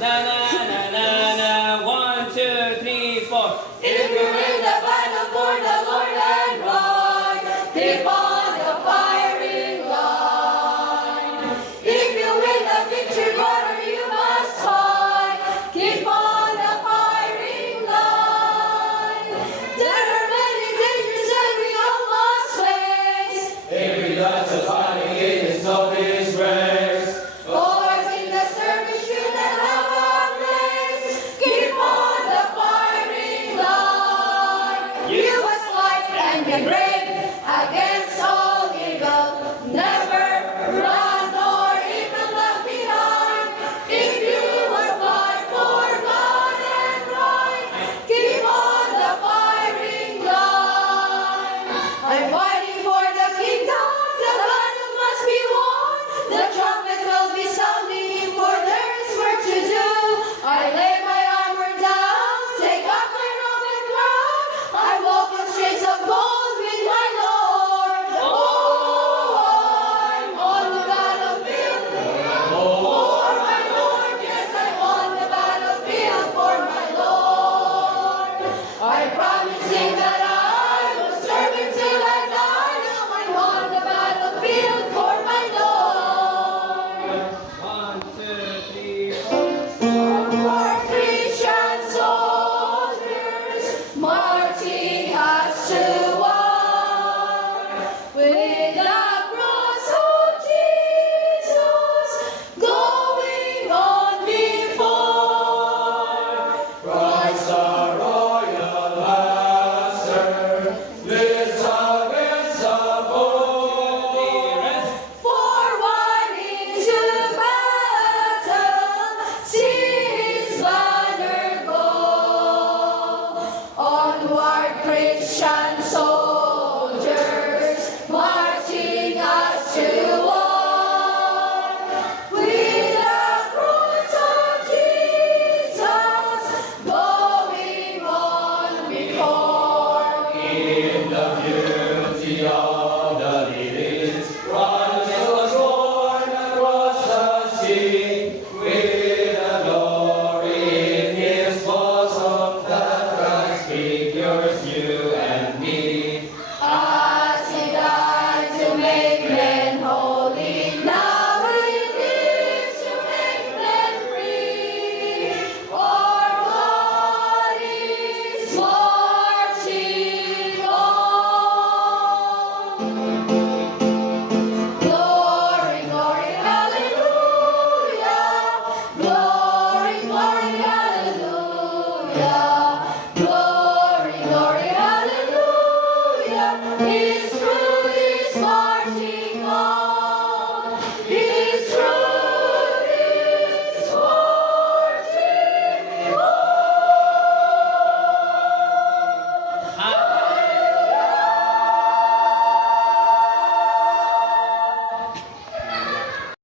Na na na na na. 1, 2, 3, 4. If you're in the battle for the Lord and right, keep on the firing line. If you win the victory, brother, you must fight. Keep on the firing line. There are many dangers that we all must face. Every life's a fighting in its nobody's race. Boys in the service should not have a place. Keep on the firing line. You must fight and be brave against all evil. Never run nor even look behind. If you will fight for God and right, keep on the firing line. I'm fighting for the kingdom. The battle must be won. The trumpet will be sounding, for there is work to do. I lay my armor down, take up my Roman crown. I walk on streets of gold with my Lord. Oh, I'm on the battlefield for my Lord. Yes, I'm on the battlefield for my Lord. I promise him that I will serve him till I die. Now I'm on the battlefield for my Lord. 1, 2, 3, 4. Our Christian soldiers marching us to war with the cross of Jesus going on before. Christ our royal master, lifts against the foe. Forward into battle, see his banner go. Onward, Christian soldiers, marching us to war. With the cross of Jesus going on before. In the beauty of the lilies, Christ was born across the sea. With the glory in his bosom, that Christ figures you and me. As he died to make men holy, now he lives to make men free. Our God is marching on. Glory, glory, hallelujah. Glory, glory, hallelujah. Glory, glory, hallelujah. His